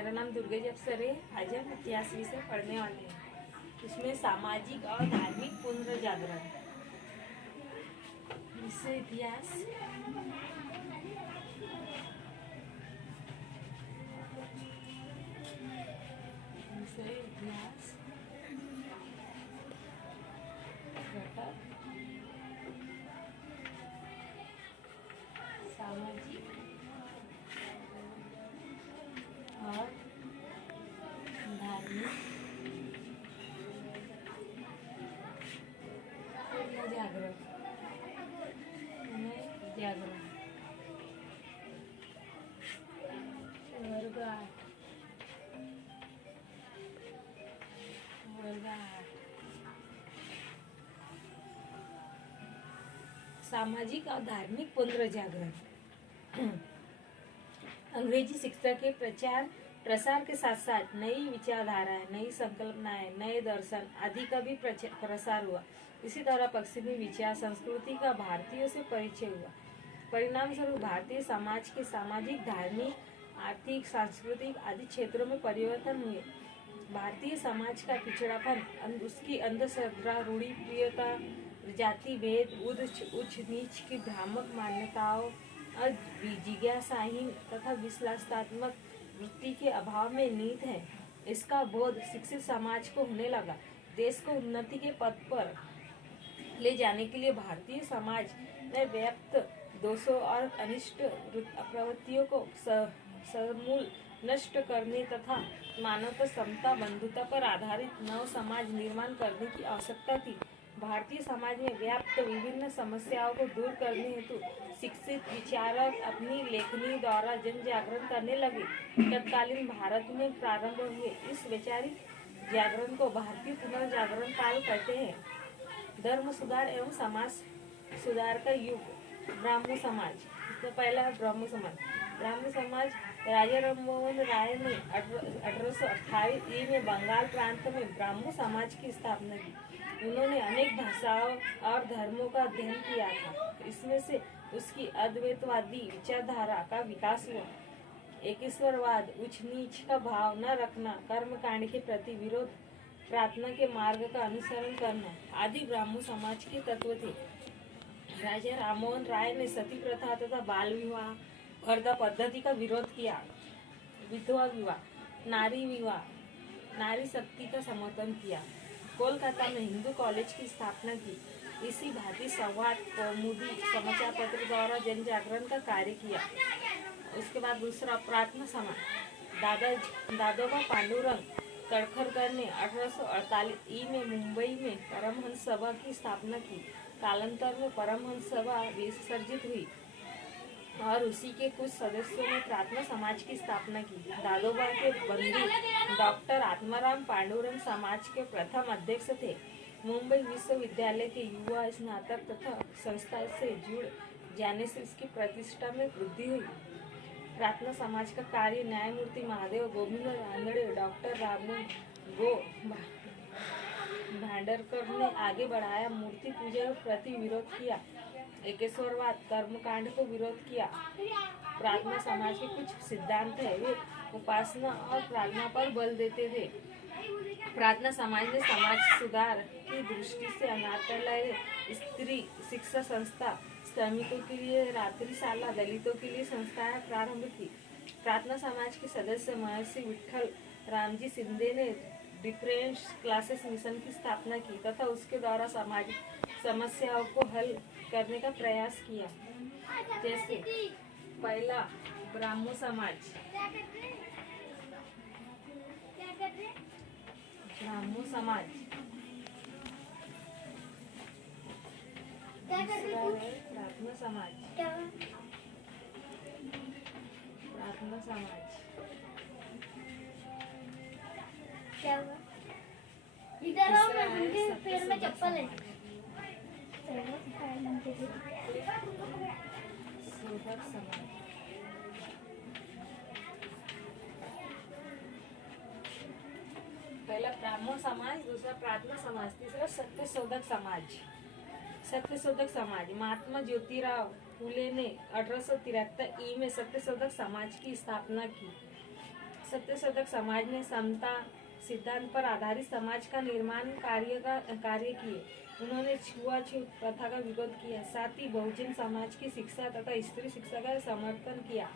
मेरा नाम दुर्गेश अफसर है। आज हम इतिहास विषय पढ़ने वाले हैं। इसमें सामाजिक और धार्मिक पुनर्जागरण विषय इतिहास। विषय इतिहास घटक सामाजिक और धार्मिक पुनर्जागरण जागरण। वर्ग 8 सामाजिक और धार्मिक पुनर्जागरण। अंग्रेजी शिक्षा के प्रसार के साथ साथ नई विचारधाराएं, नई संकल्पनाएं, नए दर्शन आदि का भी प्रसार हुआ। इसी तरह पश्चिमी विचार संस्कृति का भारतीयों से परिचय हुआ। परिणाम स्वरूप भारतीय समाज के सामाजिक, धार्मिक, आर्थिक, सांस्कृतिक आदि क्षेत्रों में परिवर्तन हुए। भारतीय समाज का पिछड़ापन, उसकी अंधश्रद्धा, रूढ़िप्रियता, जाति भेद, उच्च नीच की भ्रामक मान्यताओं और जिज्ञासाहीन तथा विश्लेषणात्मक वृत्ति के अभाव में निहित है। इसका बोध शिक्षित समाज को होने लगा। देश को उन्नति के पथ पर ले जाने के लिए भारतीय समाज में व्याप्त दोषों और अनिष्ट प्रवृत्तियों को समूल नष्ट करने तथा मानवता, समता, बंधुता पर आधारित नव समाज निर्माण करने की आवश्यकता थी। भारतीय समाज में व्याप्त विभिन्न समस्याओं को दूर करने हेतु शिक्षित विचारक अपनी लेखनी द्वारा जन जागरण करने लगे। तत्कालीन भारत में प्रारंभ हुए इस वैचारिक जागरण को भारतीय पुनर्जागरण काल कहते हैं। धर्म सुधार एवं समाज सुधार का युग। ब्राह्मण समाज। इसमें पहला है ब्राह्मण समाज। ब्राह्मण समाज राजा राममोहन राय ने 1828 में बंगाल प्रांत में ब्राह्मण समाज की स्थापना की। उन्होंने अनेक भाषाओं और धर्मों का अध्ययन किया था। इसमें से उसकी अद्वैतवादी विचारधारा का विकास हुआ। एकेश्वरवाद, उच्च नीच का भाव न रखना, कर्मकांड के प्रति विरोध, प्रार्थना के मार्ग का अनुसरण करना आदि ब्राह्मण समाज के तत्व थे। राजा राममोहन राय ने सती प्रथा तथा बाल विवाह वर्धा पद्धति का विरोध किया। विधवा विवाह, नारी विवाह, नारी शक्ति का समर्थन किया। कोलकाता में हिंदू कॉलेज की स्थापना की। इसी भांति संवाद, कौमुदी समाचार पत्र द्वारा जन जागरण का कार्य किया। उसके बाद दूसरा प्रार्थना समाज। दादोबा पांडुरंग तड़खरकर ने 1848 में मुंबई में परमहंस सभा की स्थापना की। कालांतर में परमहंस सभा विसर्जित हुई और उसी के कुछ सदस्यों ने प्रार्थना समाज की स्थापना की। दादोबा के बंधु डॉक्टर आत्माराम पांडुरंग समाज के प्रथम अध्यक्ष थे। मुंबई विश्वविद्यालय के युवा स्नातक तथा संस्था से जुड़ जाने से उसकी प्रतिष्ठा में वृद्धि हुई। प्रार्थना समाज का कार्य न्यायमूर्ति महादेव गोविंद रानड़े, डॉक्टर रामन गो भांडरकर ने आगे बढ़ाया। मूर्ति पूजा के प्रति विरोध किया। एकेश्वरवाद, कर्मकांड को विरोध किया। प्रार्थना समाज के कुछ सिद्धांत है, वे उपासना और प्रार्थना पर बल देते थे। प्रार्थना समाज ने समाज सुधार की दृष्टि से अनाथालय, स्त्री शिक्षा संस्था, श्रमिकों के लिए रात्रिशाला, दलितों के लिए संस्थाएं प्रारंभ की। प्रार्थना समाज के सदस्य महर्षि विठल रामजी शिंदे ने डिफरेंस क्लासेस मिशन की स्थापना की तथा उसके द्वारा सामाजिक समस्याओं को हल करने का प्रयास किया। जैसे पहला ब्राह्मण समाज। ब्राह्मण समाज प्रार्थना समाज। प्रार्थना समाज क्या हुआ? इधर आओ, मैं पैर में चप्पल है। शोधक समाज। पहला ब्राह्मण समाज, दूसरा प्रार्थना समाज, तीसरा सत्यशोधक समाज। सत्यशोधक समाज महात्मा ज्योतिराव फूले ने 1873 में सत्यशोधक समाज की स्थापना की। सत्यशोधक समाज ने समता सिद्धांत पर आधारित समाज का निर्माण कार्य किए। उन्होंने छुआछूत प्रथा का विरोध किया, साथ ही बहुजन समाज की शिक्षा तथा स्त्री शिक्षा का समर्थन किया।